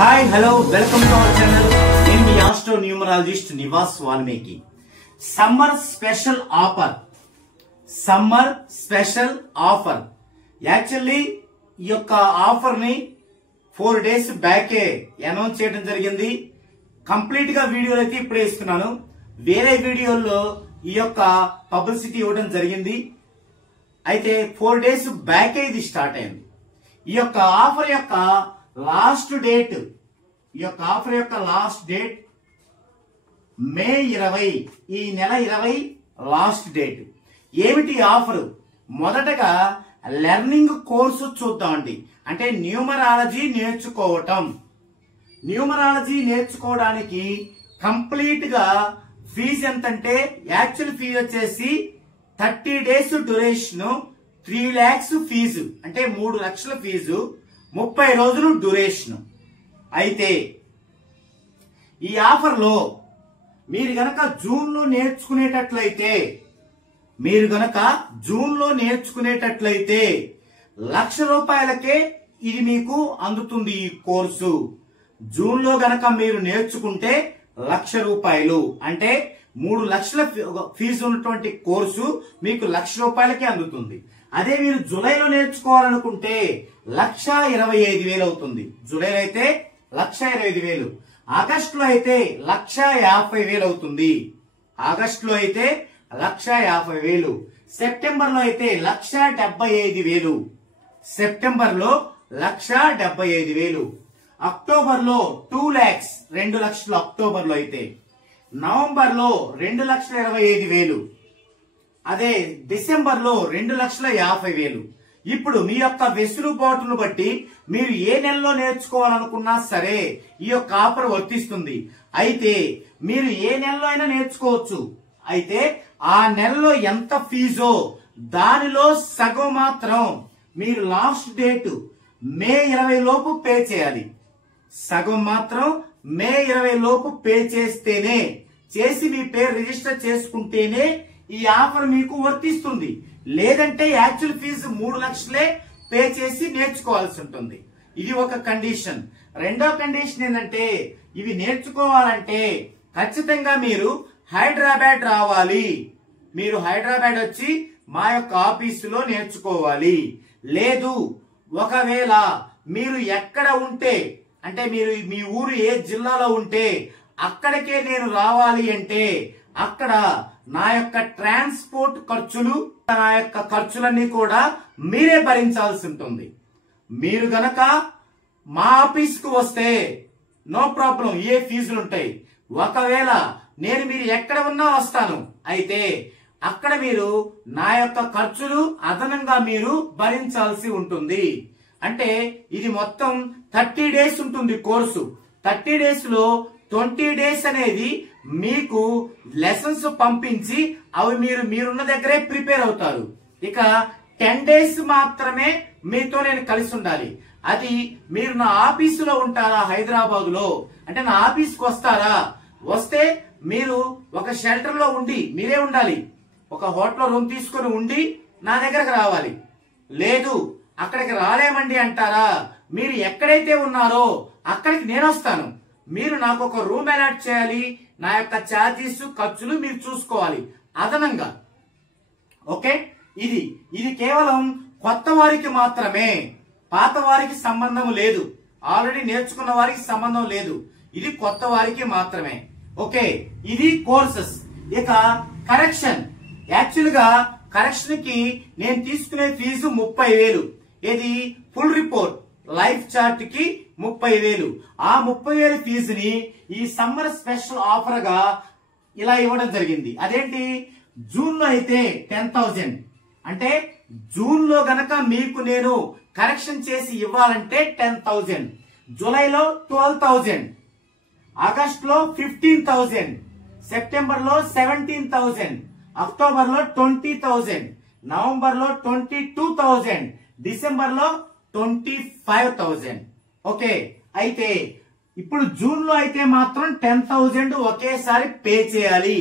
Hi hello welcome to our channel. నేను మీ astro numerologist Nivas Valmiki. Summer special offer actually ఈ యొక్క ఆఫర్ ని 4 days బ్యాకే అనౌన్స్ చేయడం జరిగింది. కంప్లీట్ గా వీడియోలు అయితే ఇప్పుడే ఇస్తున్నాను. వేరే వీడియోల్లో ఈ యొక్క పబ్లిసిటీ ఇవ్వడం జరిగింది. అయితే 4 days బ్యాకే ఇది స్టార్ట్ అయింది. ఈ యొక్క ఆఫర్ యొక్క లాస్ట్ డేట్ మే 20, ఈ నెల 20 లాస్ట్ డేట్. ఏమిటి ఆఫర్? మొదటగా లెర్నింగ్ కోర్సు చూద్దామండి. అంటే న్యూమరాలజీ నేర్చుకోవడానికి కంప్లీట్ గా ఫీజు ఎంతంటే, యాక్చువల్ ఫీజు వచ్చేసి 30 days డ్యూరేషన్, 3 lakhs ఫీజు, అంటే 3 లక్షల ఫీజు, 30 రోజులు డ్యూరేషన్. అయితే ఈ ఆఫర్ లో మీరు గనక జూన్ లో నేర్చుకునేటట్లయితే ₹1,00,000కే ఇది మీకు అందుతుంది. ఈ కోర్సు జూన్ లో గనక మీరు నేర్చుకుంటే ₹1,00,000, అంటే 3 లక్షల ఫీజు ఉన్నటువంటి కోర్సు మీకు ₹1,00,000కే అందుతుంది. అదే మీరు జూలైలో నేర్చుకోవాలనుకుంటే 1,25,000 అవుతుంది. జూలైలో అయితే 1,25,000, ఆగస్టులో అయితే 1,50,000 అవుతుంది. సెప్టెంబర్ లో అయితే 1,75,000. అక్టోబర్ లో 2 lakhs, 2 లక్షలు అక్టోబర్ లో అయితే. నవంబర్ లో 2,25,000. అదే డిసెంబర్ లో 2,50,000. ఇప్పుడు మీ యొక్క వెసులుబాటును బట్టి మీరు ఏ నెలలో నేర్చుకోవాలనుకున్నా సరే ఈ యొక్క ఆఫర్ వర్తిస్తుంది. అయితే మీరు ఏ నెలలో అయినా నేర్చుకోవచ్చు. అయితే ఆ నెలలో ఎంత ఫీజో దానిలో సగం మాత్రం మీరు లాస్ట్ డేట్ మే 20 లోపు పే చేయాలి. సగం మాత్రం మే 20 లోపు పే చేసి మీ పేరు రిజిస్టర్ చేసుకుంటేనే ఈ ఆఫర్ మీకు వర్తిస్తుంది. లేదంటే యాక్చువల్ ఫీజు 3 లక్షలే పే చేసి నేర్చుకోవాల్సి ఉంటుంది. ఇది ఒక కండిషన్. రెండో కండిషన్ ఏంటంటే, ఇవి నేర్చుకోవాలంటే ఖచ్చితంగా మీరు హైదరాబాద్ రావాలి. మీరు హైదరాబాద్ వచ్చి మా యొక్క ఆఫీసులో నేర్చుకోవాలి. లేదు, ఒకవేళ మీరు ఎక్కడ ఉంటే, అంటే మీరు మీ ఊరు ఏ జిల్లాలో ఉంటే అక్కడికే నేను రావాలి అంటే అక్కడ నా యొక్క ట్రాన్స్పోర్ట్ ఖర్చులు, నా యొక్క ఖర్చులన్నీ కూడా మీరే భరించాల్సి ఉంటుంది. మీరు గనక మా ఆఫీస్కు వస్తే నో ప్రాబ్లం, ఏ ఫీజులు ఉంటాయి. ఒకవేళ మీరు ఎక్కడ ఉన్నా వస్తాను, అయితే అక్కడ మీరు నా యొక్క ఖర్చులు అదనంగా మీరు భరించాల్సి ఉంటుంది. అంటే ఇది మొత్తం 30 days ఉంటుంది కోర్సు. 30 days లో 20 days అనేది మీకు లెసన్స్ పంపించి అవి మీరున్న దగ్గరే ప్రిపేర్ అవుతారు. ఇక 10 days మాత్రమే మీతో నేను కలిసి ఉండాలి. అది మీరు నా ఆఫీసులో ఉంటారా హైదరాబాద్ లో, అంటే నా ఆఫీస్కి వస్తారా, వస్తే మీరు ఒక షెల్టర్ లో ఉండి మీరే ఉండాలి, ఒక హోటల్ రూమ్ తీసుకొని ఉండి నా దగ్గరకు రావాలి. లేదు అక్కడికి రాలేమండి అంటారా, మీరు ఎక్కడైతే ఉన్నారో అక్కడికి నేను వస్తాను. మీరు నాకు ఒక రూమ్ అలాట్ చేయాలి, నా యొక్క ఛార్జెస్ ఖర్చులు మీరు చూసుకోవాలి అదనంగా. ఓకే, ఇది కేవలం కొత్త వారికి మాత్రమే, పాత వారికి సంబంధం లేదు, ఆల్రెడీ నేర్చుకున్న వారికి సంబంధం లేదు, ఇది కొత్త వారికి మాత్రమే. ఓకే, ఇది కోర్సెస్. ఇక కరెక్షన్, యాక్చువల్ గా కరెక్షన్ కి నేను తీసుకునే ఫీజు 30,000. ఇది ఫుల్ రిపోర్ట్ లైఫ్ చార్ట్ కి 30,000. ఆ 30,000 ఫీజుని ఈ సమ్మర్ స్పెషల్ ఆఫర్ గా ఇలా ఇవ్వడం జరిగింది. అదేంటి, జూన్ లో అయితే 10,000, అంటే జూన్ లో గనక మీకు నేను కరెక్షన్ చేసి ఇవ్వాలంటే 10,000, జూలైలో 12,000, ఆగస్ట్ లో 15,000, సెప్టెంబర్ లో 17,000, అక్టోబర్ లో 20,000, నవంబర్ లో 22,000, డిసెంబర్ లో 25,000. ఓకే, అయితే ఇప్పుడు జూన్ లో అయితే మాత్రం 10,000 ఒకేసారి పే చేయాలి.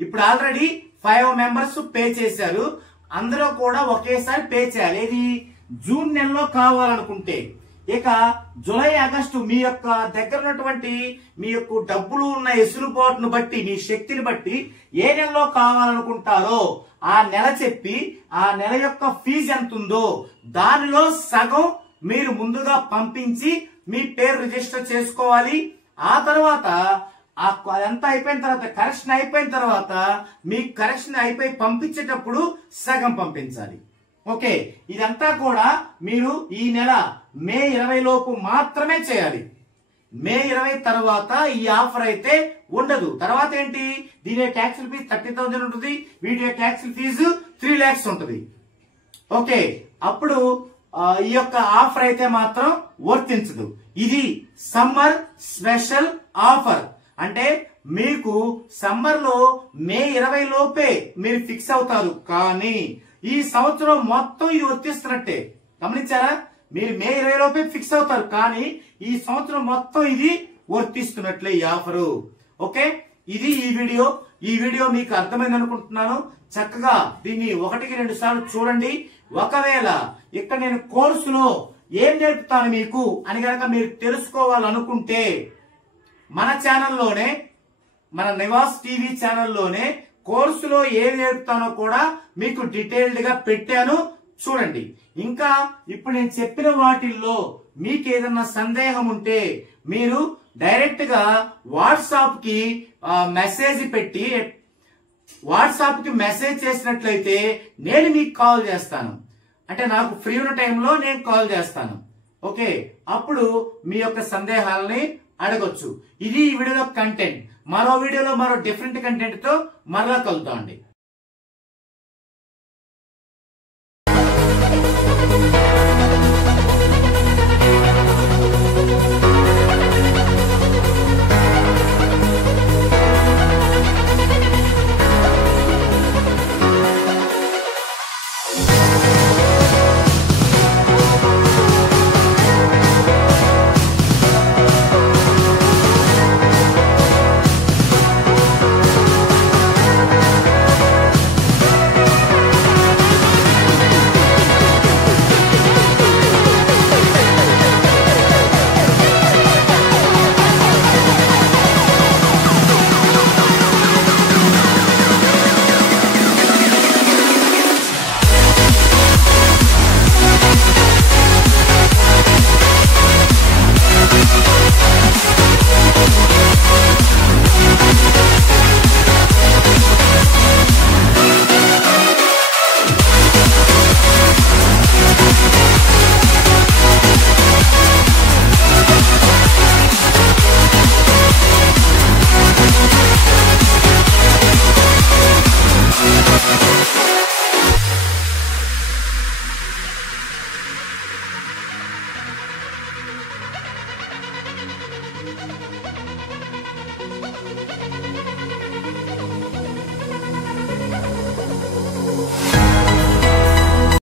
ఇప్పుడు ఆల్రెడీ 5 మెంబర్స్ పే చేశారు, అందరూ కూడా ఒకేసారి పే చేయాలి. ఇది జూన్ నెలలో కావాలనుకుంటే. ఇక జూలై ఆగస్టు మీ యొక్క దగ్గర ఉన్నటువంటి మీ యొక్క డబ్బులు ఉన్న ఎసులుబాటును బట్టి, మీ శక్తిని బట్టి ఏ నెలలో కావాలనుకుంటారో ఆ నెల చెప్పి ఆ నెల యొక్క ఫీజు ఎంత ఉందో దానిలో సగం మీరు ముందుగా పంపించి మీ పేరు రిజిస్టర్ చేసుకోవాలి. ఆ తర్వాత అదంతా అయిపోయిన తర్వాత, కరెక్షన్ అయిపోయిన తర్వాత, మీ కరెక్షన్ అయిపోయి పంపించేటప్పుడు సగం పంపించాలి. ఓకే, ఇదంతా కూడా మీరు ఈ నెల మే 20 లోపు మాత్రమే చేయాలి. మే 20 తర్వాత ఈ ఆఫర్ అయితే ఉండదు. తర్వాత ఏంటి, దీని ట్యాక్స్ ఫీజు 30,000 ఉంటుంది, వీడియో ట్యాక్స్ ఫీజు 3 lakhs ఉంటుంది. ఓకే, అప్పుడు ఈ యొక్క ఆఫర్ అయితే మాత్రం వర్తించదు. ఇది సమ్మర్ స్పెషల్ ఆఫర్. అంటే మీకు సమ్మర్ లో మే 20 లోపే మీరు ఫిక్స్ అవుతారు, కానీ ఈ సంవత్సరం మొత్తం ఇది వర్తిస్తున్నట్టే. గమనించారా, మీరు మే 20 లోపే ఫిక్స్ అవుతారు, కానీ ఈ సంవత్సరం మొత్తం ఇది వర్తిస్తున్నట్లే ఈ ఆఫరు. ఓకే, ఇది ఈ వీడియో మీకు అర్థమైంది అనుకుంటున్నాను. చక్కగా దీన్ని 1కి 2 సార్లు చూడండి. ఒకవేళ ఇక్కడ నేను కోర్సులో ఏం నేర్పుతాను మీకు అని గనక మీరు తెలుసుకోవాలనుకుంటే మన ఛానల్లోనే, మన నివాస్ టీవీ ఛానల్లోనే కోర్సులో ఏం నేర్పుతానో కూడా మీకు డీటెయిల్డ్ గా పెట్టాను, చూడండి. ఇంకా ఇప్పుడు నేను చెప్పిన వాటిల్లో మీకు ఏదన్నా సందేహం ఉంటే మీరు డైరెక్ట్ గా వాట్సాప్ కి మెసేజ్ పెట్టి, వాట్సాప్ కి మెసేజ్ చేసినట్లయితే నేను మీకు కాల్ చేస్తాను. అంటే నాకు ఫ్రీ ఉన్న టైంలో నేను కాల్ చేస్తాను. ఓకే, అప్పుడు మీ యొక్క సందేహాలని అడగొచ్చు. ఇది ఈ వీడియోలో కంటెంట్. మరో వీడియోలో మరో డిఫరెంట్ కంటెంట్ తో మరలా కలుద్దామండి.